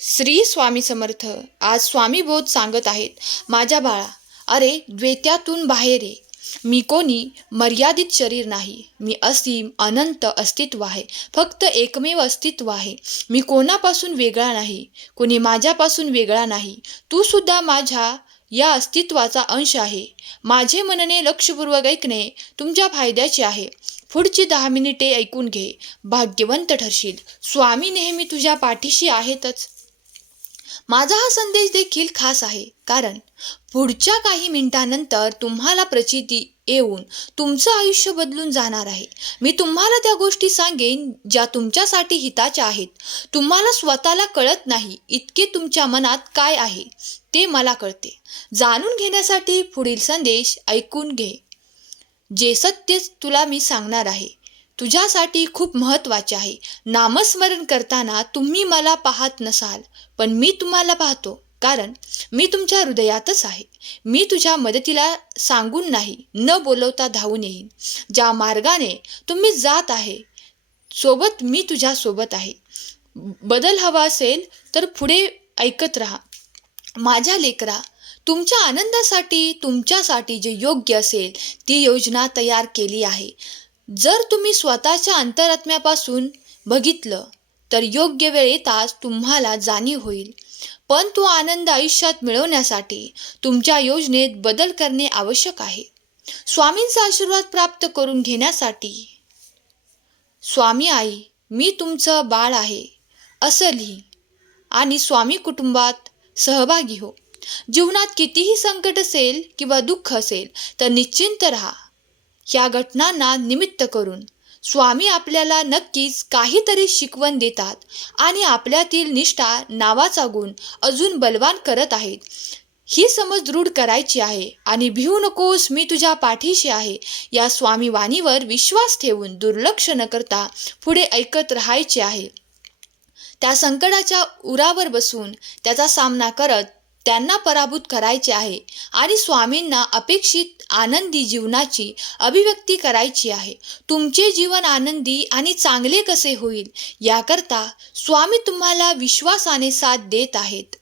श्री स्वामी समर्थ. आज स्वामी बोध सांगत आहेत. माझ्या बाळा, अरे द्वैतातून बाहेर ये. मी कोणी मर्यादित शरीर नाही. मी असीम अनंत अस्तित्व आहे. फक्त एकमेव अस्तित्व आहे. मी कोणापासून वेगळा नाही. कोणी माझ्यापासून वेगळा नाही. तू सुद्धा माझ्या या अस्तित्वाचा अंश आहे. माझे म्हणणे लक्षपूर्वक ऐकणे तुमच्या फायद्याचे आहे. पुढची 10 मिनिटे ऐकून घे. भाग्यवंत ठरशील. स्वामी नेहमी तुझ्या पाठीशी आहेतच. माझा हा संदेश देखील खास आहे, कारण पुढच्या काही मिनिटांनंतर तुम्हाला प्रचिती येऊन तुमचं आयुष्य बदलून जाणार आहे. मी तुम्हाला त्या गोष्टी सांगेन ज्या तुमच्यासाठी हिताच्या आहेत. तुम्हाला स्वतःला कळत नाही इतके तुमच्या मनात काय आहे ते मला कळते. जाणून घेण्यासाठी पुढील संदेश ऐकून घे. जे सत्य तुला मी सांगणार आहे तुझ्यासाठी खूप महत्त्वाचे आहे. नामस्मरण करताना तुम्ही मला पाहत नसाल, पण मी तुम्हाला पाहतो, कारण मी तुमच्या हृदयातच आहे. मी तुझ्या मदतीला सांगून नाही, न बोलवता धावून येईन. ज्या मार्गाने तुम्ही जात आहे सोबत मी तुझ्या सोबत आहे. बदल हवा असेल तर पुढे ऐकत राहा. माझ्या लेकरा, तुमच्या आनंदासाठी तुमच्यासाठी जे योग्य असेल ती योजना तयार केली आहे. जर तुम्ही स्वतःच्या अंतरात्म्यापासून बघितलं तर योग्य वेळ येताच तुम्हाला जाणीव होईल. पण तो आनंद आयुष्यात मिळवण्यासाठी तुमच्या योजनेत बदल करणे आवश्यक आहे. स्वामींचा आशीर्वाद प्राप्त करून घेण्यासाठी स्वामी आई, मी तुमचं बाळ आहे असं लिही आणि स्वामी कुटुंबात सहभागी हो. जीवनात कितीही संकट असेल किंवा दुःख असेल तर निश्चिंत राहा. ह्या घटनांना निमित्त करून स्वामी आपल्याला नक्कीच काहीतरी शिकवण देतात आणि आपल्यातील निष्ठा नावाचा गुण अजून बलवान करत आहेत. ही समज दृढ करायची आहे आणि भिवू नकोस, मी तुझ्या पाठीशी आहे. या स्वामी वाणीवर विश्वास ठेवून दुर्लक्ष न करता पुढे ऐकत राहायचे आहे. त्या संकटाच्या उरावर बसून त्याचा सामना करत त्यांना पराभूत करायचे आहे आणि स्वामींना अपेक्षित आनंदी जीवनाची अभिव्यक्ती करायची आहे. तुमचे जीवन आनंदी आणि चांगले कसे होईल याकरता स्वामी तुम्हाला विश्वासाने साथ देत आहेत.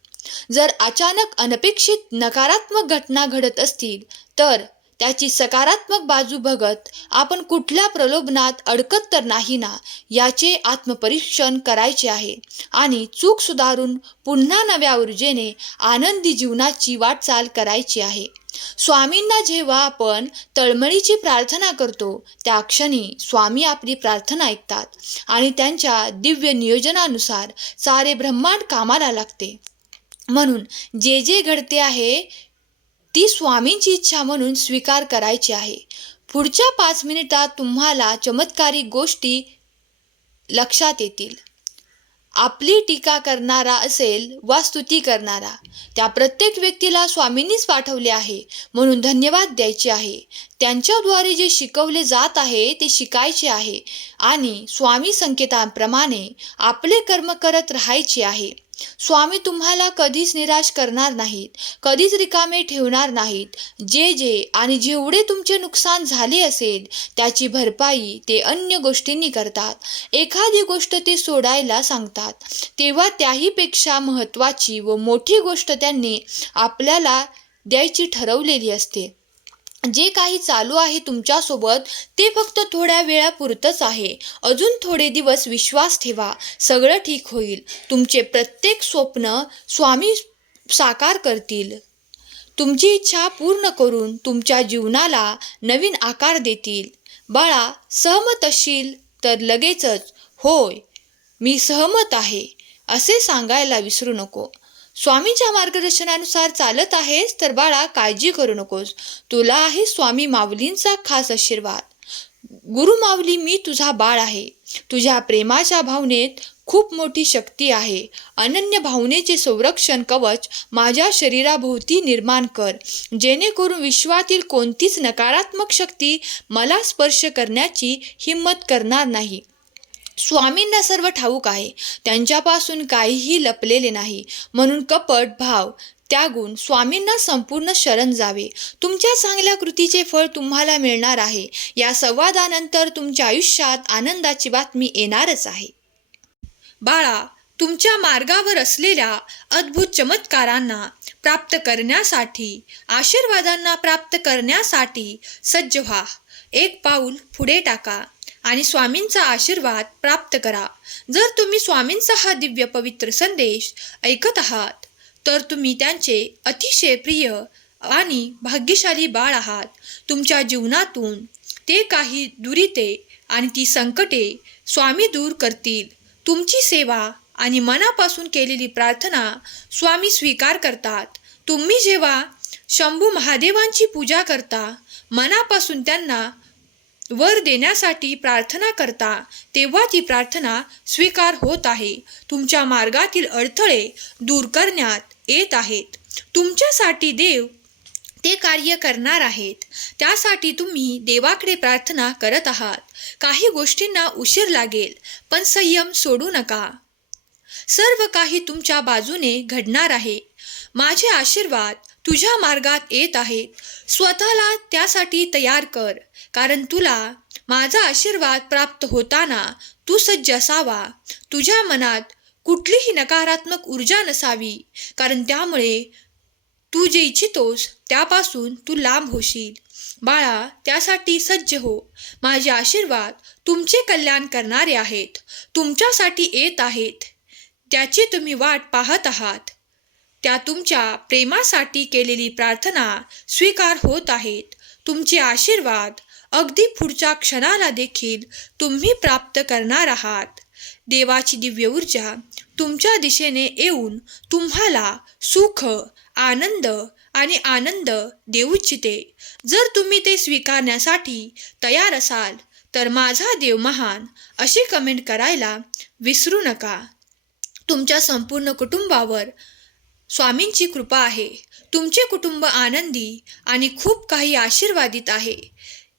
जर अचानक अनपेक्षित नकारात्मक घटना घडत असतील तर त्याची सकारात्मक बाजू बघत आपण कुठल्या प्रलोभनात अडकत तर नाही ना याचे आत्मपरीक्षण करायचे आहे आणि चूक सुधारून पुन्हा नव्या ऊर्जेने आनंदी जीवनाची वाटचाल करायची आहे. स्वामींना जेव्हा आपण तळमळीची प्रार्थना करतो त्या क्षणी स्वामी आपली प्रार्थना ऐकतात आणि त्यांच्या दिव्य नियोजनानुसार सारे ब्रह्मांड कामाला लागते. म्हणून जे जे घडते आहे ती स्वामींची इच्छा म्हणून स्वीकार करायची आहे. पुढच्या 5 मिनिटात तुम्हाला चमत्कारिक गोष्टी लक्षात येतील. आपली टीका करणारा असेल वा स्तुती करणारा, त्या प्रत्येक व्यक्तीला स्वामींनीच पाठवले आहे म्हणून धन्यवाद द्यायचे आहे. त्यांच्याद्वारे जे शिकवले जात आहे ते शिकायचे आहे आणि स्वामी संकेतांप्रमाणे आपले कर्म करत राहायचे आहे. स्वामी तुम्हाला कधीच निराश करणार नाहीत, कधीच रिकामे ठेवणार नाहीत. जे जे आणि जेवढे तुमचे नुकसान झाले असेल त्याची भरपाई ते अन्य गोष्टींनी करतात. एखादी गोष्ट ते सोडायला सांगतात तेव्हा त्याहीपेक्षा महत्त्वाची व मोठी गोष्ट त्यांनी आपल्याला द्यायची ठरवलेली असते. जे काही चालू आहे तुमच्यासोबत ते फक्त थोड्या वेळापुरतंच आहे. अजून थोडे दिवस विश्वास ठेवा, सगळं ठीक होईल. तुमचे प्रत्येक स्वप्न स्वामी साकार करतील. तुमची इच्छा पूर्ण करून तुमच्या जीवनाला नवीन आकार देतील. बाळा, सहमत असशील तर लगेचच होय मी सहमत आहे असे सांगायला विसरू नको. स्वामींच्या मार्गदर्शनानुसार चालत आहेस तर बाळा काळजी करू नकोस. तुला आहे स्वामी माऊलींचा खास आशीर्वाद. गुरु माऊली, मी तुझा बाळ आहे. तुझ्या प्रेमाच्या भावनेत खूप मोठी शक्ती आहे. अनन्य भावनेचे संरक्षण कवच माझ्या शरीराभोवती निर्माण कर, जेणेकरून विश्वातील कोणतीच नकारात्मक शक्ती मला स्पर्श करण्याची हिंमत करणार नाही. स्वामींना सर्व ठाऊक आहे, त्यांच्यापासून काहीही लपलेले नाही. म्हणून कपट भाव त्यागून स्वामींना संपूर्ण शरण जावे. तुमच्या चांगल्या कृतीचे फळ तुम्हाला मिळणार आहे. या संवादानंतर तुमच्या आयुष्यात आनंदाची बातमी येणारच आहे. बाळा, तुमच्या मार्गावर असलेल्या अद्भुत चमत्कारांना प्राप्त करण्यासाठी, आशीर्वादांना प्राप्त करण्यासाठी सज्ज व्हा. एक पाऊल पुढे टाका आणि स्वामींचा आशीर्वाद प्राप्त करा. जर तुम्ही स्वामींचा हा दिव्य पवित्र संदेश ऐकत आहात तर तुम्ही त्यांचे अतिशय प्रिय आणि भाग्यशाली बाळ आहात. तुमच्या जीवनातून ते काही दुरिते आणि ती संकटे स्वामी दूर करतील. तुमची सेवा आणि मनापासून केलेली प्रार्थना स्वामी स्वीकार करतात. तुम्ही जेव्हा शंभू महादेवांची पूजा करता, मनापासून त्यांना वर देण्यासाठी प्रार्थना करता, तेव्हा ती प्रार्थना स्वीकार होत आहे. तुमच्या मार्गातील अडथळे दूर करण्यात येत आहेत. तुमच्यासाठी देव ते कार्य करणार आहेत. त्यासाठी तुम्ही देवाकडे प्रार्थना करत आहात. काही गोष्टींना उशीर लागेल, पण संयम सोडू नका. सर्व काही तुमच्या बाजूने घडणार आहे. माझे आशीर्वाद तुझ्या मार्गात येत आहेत. स्वतःला त्यासाठी तयार कर, कारण तुला माझा आशीर्वाद प्राप्त होताना तू सज्ज असावा. तुझ्या मनात कुठलीही नकारात्मक ऊर्जा नसावी, कारण त्यामुळे तू जे इच्छितोस त्यापासून तू लांब होशील. बाळा, त्यासाठी सज्ज हो. माझे आशीर्वाद तुमचे कल्याण करणारे आहेत. तुमच्यासाठी येत आहेत. त्याची तुम्ही वाट पाहत आहात. त्या तुमच्या प्रेमासाठी केलेली प्रार्थना स्वीकार होत आहेत. तुमचे आशीर्वाद अगदी पुढच्या क्षणाला देखील तुम्ही प्राप्त करणार आहात. देवाची दिव्य ऊर्जा तुमच्या दिशेने येऊन तुम्हाला सुख, आनंद आणि आनंद देऊ इच्छिते. जर तुम्ही ते स्वीकारण्यासाठी तयार असाल तर माझा देव महान अशी कमेंट करायला विसरू नका. तुमच्या संपूर्ण कुटुंबावर स्वामींची कृपा आहे. तुमचे कुटुंब आनंदी आणि खूप काही आशीर्वादित आहे.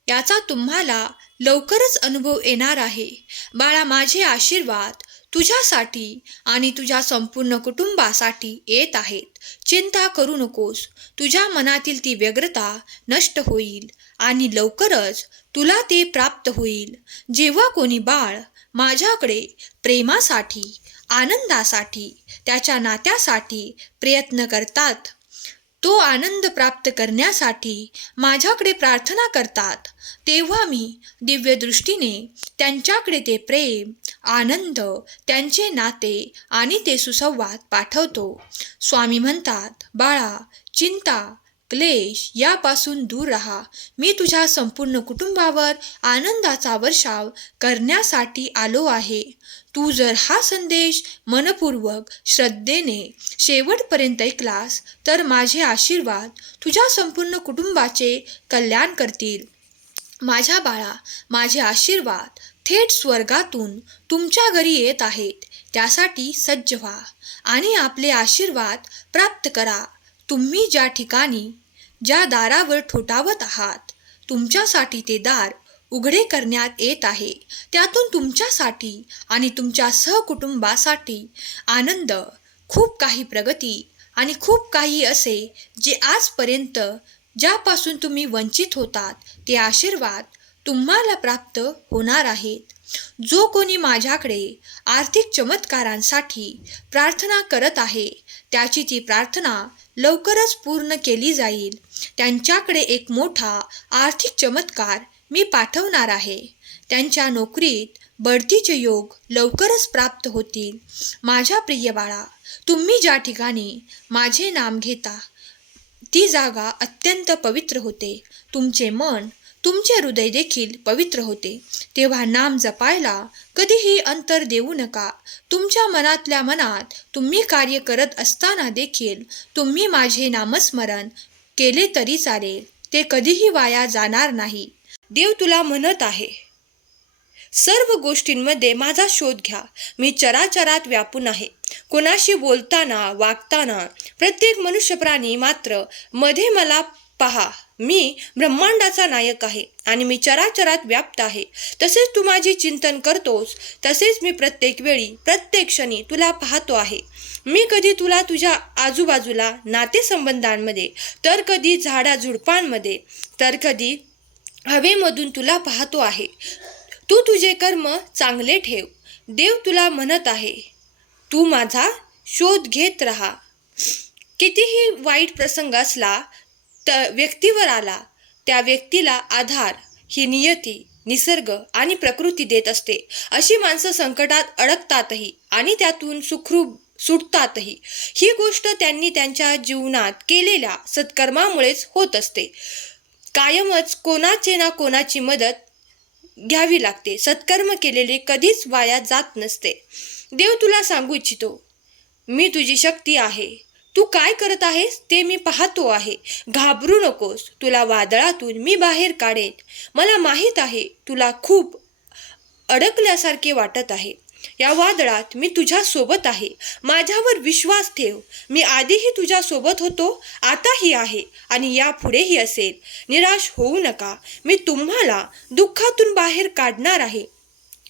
याचा तुम्हाला लवकरच अनुभव येणार आहे. बाळा, माझे आशीर्वाद तुझ्यासाठी आणि तुझ्या संपूर्ण कुटुंबासाठी येत आहेत. चिंता करू नकोस. तुझ्या मनातील ती व्यग्रता नष्ट होईल आणि लवकरच तुला ते प्राप्त होईल. जेव्हा कोणी बाळ माझ्याकडे प्रेमासाठी, आनंदासाठी, त्याच्या नात्यासाठी प्रयत्न करतात, तो आनंद प्राप्त करण्यासाठी माझ्याकडे प्रार्थना करतात, तेव्हा मी दिव्य दृष्टीने त्यांच्याकडे ते प्रेम, आनंद, त्यांचे नाते आणि ते सुसंवाद पाठवतो. स्वामी म्हणतात, बाळा, चिंता, क्लेश यापासून दूर राहा. मी तुझ्या संपूर्ण कुटुंबावर आनंदाचा वर्षाव करण्यासाठी आलो आहे. तू जर हा संदेश मनपूर्वक श्रद्धेने शेवटपर्यंत ऐकलास तर माझे आशीर्वाद तुझ्या संपूर्ण कुटुंबाचे कल्याण करतील. माझ्या बाळा, माझे आशीर्वाद थेट स्वर्गातून तुमच्या घरी येत आहेत. त्यासाठी सज्ज व्हा आणि आपले आशीर्वाद प्राप्त करा. तुम्ही ज्या ठिकाणी, ज्या दारावर ठोठावत आहात, तुमच्यासाठी ते दार उघडे करण्यात येत आहे. त्यातून तुमच्यासाठी आणि तुमच्या सहकुटुंबासाठी आनंद, खूप काही प्रगती आणि खूप काही असे जे आजपर्यंत ज्यापासून तुम्ही वंचित होतात ते आशीर्वाद तुम्हाला प्राप्त होणार आहेत. जो कोणी माझ्याकडे आर्थिक चमत्कारांसाठी प्रार्थना करत आहे त्याची ती प्रार्थना लवकरच पूर्ण केली जाईल. त्यांच्याकडे एक मोठा आर्थिक चमत्कार मी पाठवणार आहे. त्यांच्या नोकरीत बढतीचे योग लवकरच प्राप्त होतील. माझ्या प्रिय बाळा, तुम्ही ज्या ठिकाणी माझे नाम घेता ती जागा अत्यंत पवित्र होते. तुमचे मन, तुमचे हृदय देखील पवित्र होते. तेव्हा नाम जपायला कधीही अंतर देऊ नका. तुमच्या मनातल्या मनात तुम्ही कार्य करत असताना देखील तुम्ही माझे नामस्मरण केले तरी चालेल. ते कधीही वाया जाणार नाही. देव तुला म्हणत आहे, सर्व गोष्टींमध्ये माझा शोध घ्या. मी चराचरात व्यापून आहे. कोणाशी बोलताना, वागताना प्रत्येक मनुष्य प्राणी मात्र मध्ये मला पहा. मी ब्रह्मांडाचा नायक आहे आणि मी चराचरात व्याप्त आहे. तसेच तू माझे चिंतन करतोस, तसेच मी प्रत्येक वेळी, प्रत्येक क्षणी तुला पाहतो आहे. मी कधी तुला तुझ्या आजूबाजूला नातेसंबंधांमध्ये, तर कधी झाडाझुडपांमध्ये, तर कधी हवेमधून तुला पाहतो आहे. तू तुझे कर्म चांगले ठेव. देव तुला म्हणत आहे, तू माझा शोध घेत राहा. कितीही वाईट प्रसंग असला व्यक्तीवर आला, त्या व्यक्तीला आधार ही नियती, निसर्ग आणि प्रकृती देत असते. अशी माणसं संकटात अडकतातही आणि त्यातून सुखरूप सुटतातही. ही गोष्ट त्यांनी त्यांच्या जीवनात केलेल्या सत्कर्मामुळेच होत असते. कायमच कोणाचे ना कोणाची मदत घ्यावी लागते. सत्कर्म केलेले कधीच वाया जात नसते. देव तुला सांगू इच्छितो, मी तुझी शक्ती आहे. तू काय करत आहेस ते मी पाहतो आहे. घाबरू नकोस, तुला वादळातून मी बाहेर काढेन. मला माहीत आहे तुला खूप अडकल्यासारखे वाटत आहे. या वादळात मी तुझ्या सोबत आहे. माझ्यावर विश्वास ठेव. मी आधीही तुझ्या सोबत होतो, आताही आहे आणि यापुढेही असेल. निराश होऊ नका. मी तुम्हाला दुःखातून बाहेर काढणार आहे.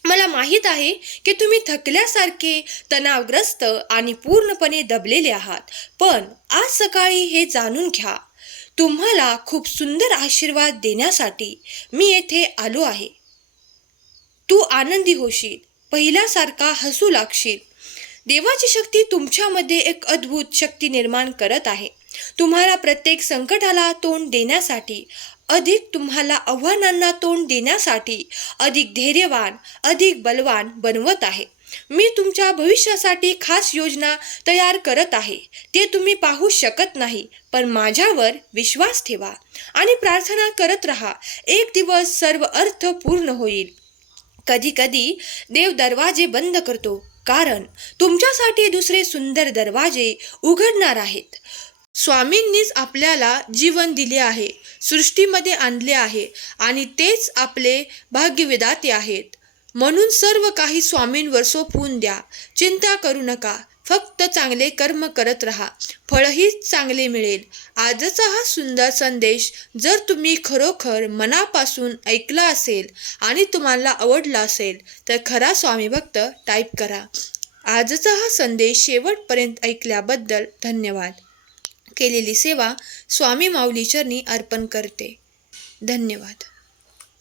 मला माहीत आहे की तुम्ही थकल्यासारखे, तणावग्रस्त आणि पूर्णपणे दबलेले आहात. पण आज सकाळी हे जाणून घ्या, तुम्हाला खूप सुंदर आशीर्वाद देण्यासाठी मी येथे आलो आहे. तू आनंदी होशील, पहिल्यासारखा हसू लागशील. देवाची शक्ती तुमच्यामध्ये एक अद्भुत शक्ती निर्माण करत आहे. तुम्हाला प्रत्येक संकटाला तोंड देण्यासाठी, अधिक तुम्हाला आव्हानांना तोंड देण्यासाठी अधिक धैर्यवान, अधिक बलवान बनवत आहे. मी तुमच्या भविष्यासाठी खास योजना तयार करत आहे. ते तुम्ही पाहू शकत नाही, पण माझ्यावर विश्वास ठेवा आणि प्रार्थना करत राहा. एक दिवस सर्व अर्थ पूर्ण होईल. कधी कधी देव दरवाजे बंद करतो, कारण तुमच्यासाठी दुसरे सुंदर दरवाजे उघडणार आहेत. स्वामींनीच आपल्याला जीवन दिले आहे, सृष्टीमध्ये आणले आहे आणि तेच आपले भाग्यविधाते आहेत. म्हणून सर्व काही स्वामींवर सोपवून द्या. चिंता करू नका, फक्त चांगले कर्म करत राहा, फळही चांगले मिळेल. आजचा हा सुंदर संदेश जर तुम्ही खरोखर मनापासून ऐकला असेल आणि तुम्हाला आवडला असेल तर खरा स्वामी भक्त टाईप करा. आजचा हा संदेश शेवटपर्यंत ऐकल्याबद्दल धन्यवाद. केलेली सेवा स्वामी माऊली चरणी अर्पण करते. धन्यवाद.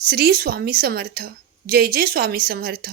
श्री स्वामी समर्थ. जय जय स्वामी समर्थ.